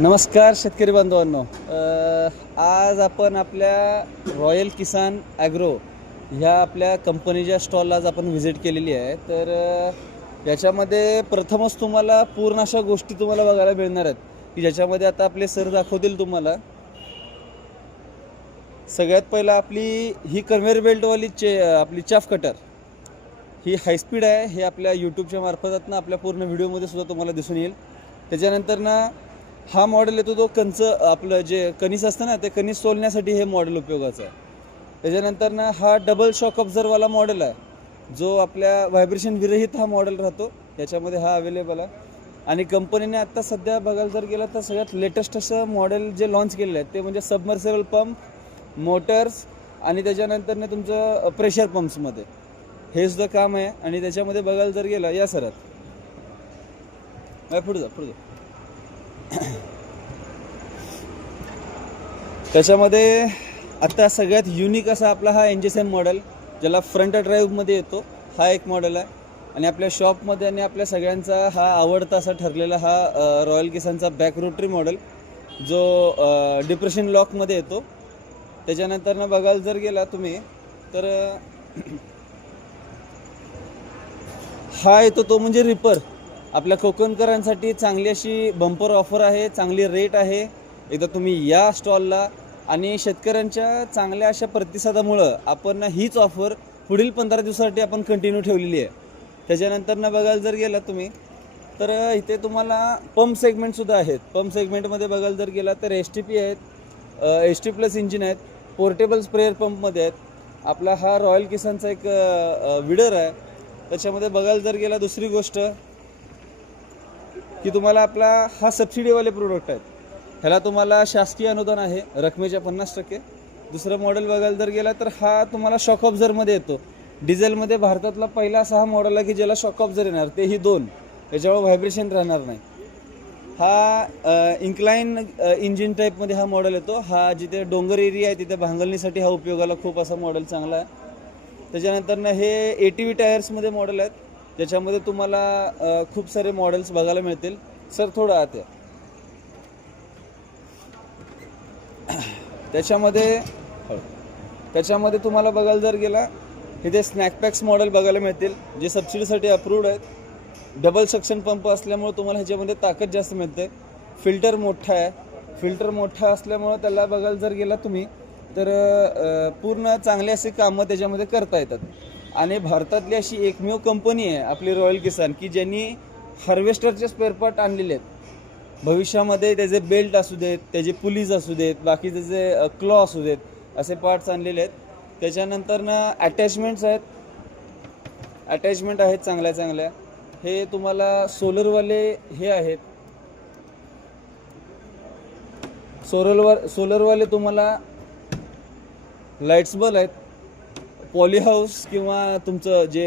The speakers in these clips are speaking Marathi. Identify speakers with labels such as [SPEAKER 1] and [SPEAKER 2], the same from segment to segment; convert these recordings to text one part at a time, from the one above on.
[SPEAKER 1] नमस्कार शेतकरी बांधवांनो. आज आपण आपल्या रॉयल किसान ॲग्रो ह्या आपल्या कंपनीच्या स्टॉलला आज आपण व्हिजिट केलेली आहे. तर याच्यामध्ये प्रथमच तुम्हाला पूर्ण अशा गोष्टी तुम्हाला बघायला मिळणार आहेत. की ज्याच्यामध्ये आता आपले सर दाखवतील तुम्हाला. सगळ्यात पहिला आपली ही कन्व्हेअर बेल्टवाली चे आपली चाफ कटर ही हायस्पीड आहे. हे आपल्या यूट्यूबच्या ना आपल्या पूर्ण व्हिडिओमध्ये सुद्धा तुम्हाला दिसून येईल. त्याच्यानंतर ना हा मॉडेल येतो तो कंच आपलं जे कणीस असतं ना ते कणीस सोलण्यासाठी हे मॉडेल उपयोगाचं आहे. त्याच्यानंतर ना हा डबल शॉक ऑब्झरवाला मॉडेल आहे. जो आपल्या व्हायब्रेशन विरहित हा मॉडेल राहतो. याच्यामध्ये हा अवेलेबल आहे. आणि कंपनीने आत्ता सध्या बघायला जर गेलं तर सगळ्यात लेटेस्ट असं मॉडेल जे लॉन्च केलेलं आहे ते म्हणजे सबमर्सेबल पंप मोटर्स आणि त्याच्यानंतरने तुमचं प्रेशर पंप्समध्ये हे सुद्धा काम आहे. आणि त्याच्यामध्ये बघायला जर गेलं या सरात. पुढे जा पुढे जा. त्याच्यामध्ये आत्ता सगळ्यात युनिक असा आपला हा एन जी एम मॉडेल ज्याला फ्रंट ड्राईव्हमध्ये येतो हा एक मॉडेल आहे. आणि आपल्या शॉपमध्ये आणि आपल्या सगळ्यांचा हा आवडता असा ठरलेला हा रॉयल किसानचा बॅक रोटरी मॉडेल जो डिप्रेशन लॉकमध्ये येतो. त्याच्यानंतर बघाल जर गेला तुम्ही तर हा येतो तो म्हणजे रिपर आपल्या कोकणकरांसाठी चांगली अशी बंपर ऑफर आहे चांगली रेट आहे. एकदा तुम्ही या स्टॉलला आणि शेतकऱ्यांच्या चांगल्या अशा प्रतिसादामुळं आपण हीच ऑफर पुढील पंधरा दिवसासाठी आपण कंटिन्यू ठेवलेली आहे. त्याच्यानंतर ना बघायला जर गेला तुम्ही तर इथे तुम्हाला पंप सेगमेंटसुद्धा आहेत. पंप सेगमेंटमध्ये बघायला जर गेला तर एस टी पी आहेत एस टी प्लस इंजिन आहेत पोर्टेबल स्प्रेअर पंपमध्ये आहेत. आपला हा रॉयल किसनचा एक विडर आहे. त्याच्यामध्ये बघायला जर गेला दुसरी गोष्ट की तुम्हाला आपला हा सबसिडीवाले प्रोडक्ट आहेत. ह्याला तुम्हाला शासकीय अनुदान आहे रकमेच्या पन्नास टक्के. दुसरं मॉडेल बघायला जर गेला तर हा तुम्हाला शॉक ऑब्झरमध्ये येतो. डिझेलमध्ये भारतातला पहिला असा हा मॉडेल आहे की ज्याला शॉक ऑब्झर येणार तेही दोन. याच्यामुळे व्हायब्रेशन राहणार नाही. हा इन्क्लाईन इंजिन टाईपमध्ये हा मॉडेल येतो. हा जिथे डोंगर एरिया आहे तिथे भांगलणीसाठी हा उपयोगाला खूप असा मॉडेल चांगला आहे. त्याच्यानंतर हे ए टी व्ही टायर्समध्ये मॉडेल आहेत. ज्याच्यामध्ये तुम्हाला खूप सारे मॉडेल्स बघायला मिळतील. सर थोडं आत त्याच्यामध्ये हो. त्याच्यामध्ये तुम्हाला बघायला जर गेला इथे स्नॅक पॅक्स मॉडेल बघायला मिळतील जे सबसिडीसाठी अप्रूव्ड आहेत. डबल सक्शन पंप असल्यामुळे तुम्हाला ह्याच्यामध्ये ताकद जास्त मिळते. फिल्टर मोठा आहे. फिल्टर मोठा असल्यामुळं त्याला बघायला जर गेला तुम्ही तर पूर्ण चांगले असे कामं त्याच्यामध्ये करता येतात. आणि भारतातली अशी एकमेव कंपनी आहे आपली रॉयल किसान की ज्यांनी हार्वेस्टरचे स्पेअरपार्ट आणलेले आहेत. भविष्यामध्ये त्याचे बेल्ट असू देत त्याचे पुलीज असू देत बाकी त्याचे क्लॉ असू देत असे पार्ट्स आणलेले आहेत. त्याच्यानंतर ना अटॅचमेंट्स आहेत. अटॅचमेंट आहेत चांगल्या चांगल्या. हे तुम्हाला सोलरवाले हे आहेत. सोलरवर सोलरवाले तुम्हाला लाईट्स बल्ब आहेत. पॉली हाऊस किंवा तुमचं जे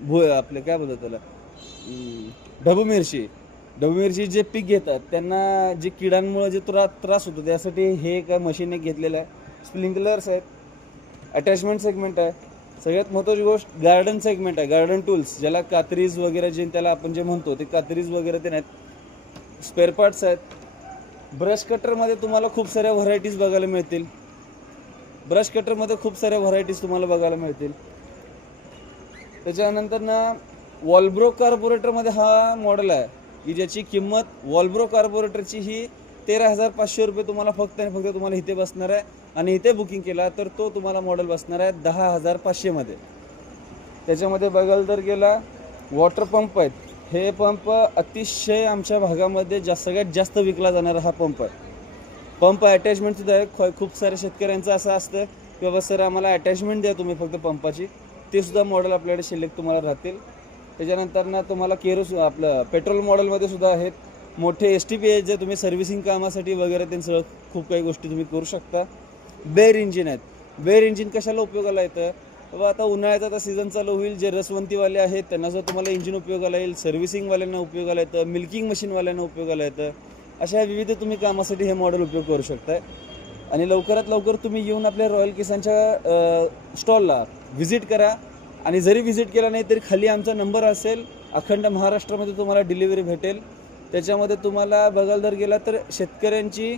[SPEAKER 1] भू आपले काय बोलतात त्याला? ढबू मिरची ढबू मिरची जे पीक घेतात त्यांना जे किडांमुळे जे त्रा त्रास होतो त्यासाठी हे एक मशीन एक घेतलेलं आहे. स्प्रिंकलर्स आहेत. अटॅचमेंट सेगमेंट आहे. सगळ्यात महत्त्वाची गोष्ट गार्डन सेगमेंट आहे. गार्डन टूल्स ज्याला कात्रीज वगैरे जे त्याला आपण जे म्हणतो ते कात्रीज वगैरे ते नाहीत. स्पेअर पार्ट्स आहेत. ब्रश कटरमध्ये तुम्हाला खूप साऱ्या व्हरायटीज बघायला मिळतील. ब्रश कटरमध्ये खूप साऱ्या व्हरायटीज तुम्हाला बघायला मिळतील. त्याच्यानंतर ना वॉल्ब्रो कार्पोरेटरमध्ये हा मॉडेल आहे. की ज्याची किंमत वॉल्ब्रो कार्बोरेटरची ही तेरा हजार पाचशे रुपये तुम्हाला फक्त आणि फक्त तुम्हाला इथे बसणार आहे. आणि इथे बुकिंग केला तर तो तुम्हाला मॉडेल बसणार आहे दहा हजार पाचशेमध्ये त्याच्यामध्ये बघायला तर गेला वॉटर पंप आहेत. हे पंप अतिशय आमच्या भागामध्ये जा सगळ्यात जास्त विकला जाणारा हा पंप आहे. पंप अटॅचमेंटसुद्धा आहे. खूप साऱ्या शेतकऱ्यांचं असं असतं की बाबा सर आम्हाला अटॅचमेंट द्या तुम्ही फक्त पंपाची ते सुद्धा मॉडेल आपल्याकडे शिल्लक तुम्हाला राहतील. त्याच्यानंतर ना तुम्हाला केरोस आपलं पेट्रोल मॉडेलमध्ये सुद्धा आहेत. मोठे एस टी पी आहेत जे तुम्ही सर्व्हिसिंग कामासाठी वगैरे ते सगळं खूप काही गोष्टी तुम्ही करू शकता. बेअर इंजिन आहेत. बेअर इंजिन कशाला उपयोगाला येतं? बाबा आता उन्हाळ्याचा आता सीझन चालू होईल जे रसवंतीवाले आहेत त्यांना सुद्धा तुम्हाला इंजिन उपयोगाला येईल सर्व्हिसिंगवाल्यांना उपयोगाला येतं मिल्किंग मशीनवाल्यांना उपयोगाला येतं. अशा विविध तुम्ही कामासाठी हे मॉडेल उपयोग करू शकताय. आणि लवकरात लवकर तुम्ही येऊन आपल्या रॉयल किसानच्या स्टॉलला व्हिजिट करा. आणि जरी व्हिजिट केला नाही तरी खाली आमचा नंबर असेल. अखंड महाराष्ट्रामध्ये तुम्हाला डिलिव्हरी भेटेल. त्याच्यामध्ये तुम्हाला बघायला जर गेला तर शेतकऱ्यांची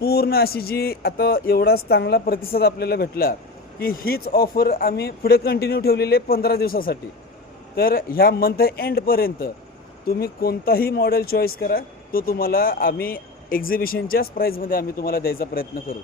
[SPEAKER 1] पूर्ण अशी जी आता एवढाच चांगला प्रतिसाद आपल्याला भेटला की हीच ऑफर आम्ही पुढे कंटिन्यू ठेवलेली आहे पंधरा दिवसासाठी. तर ह्या मंथ एंडपर्यंत तुम्ही कोणताही मॉडेल चॉईस करा तो तुम्हाला आम्ही एक्झिबिशनच्याच प्राईजमध्ये आम्ही तुम्हाला द्यायचा प्रयत्न करू.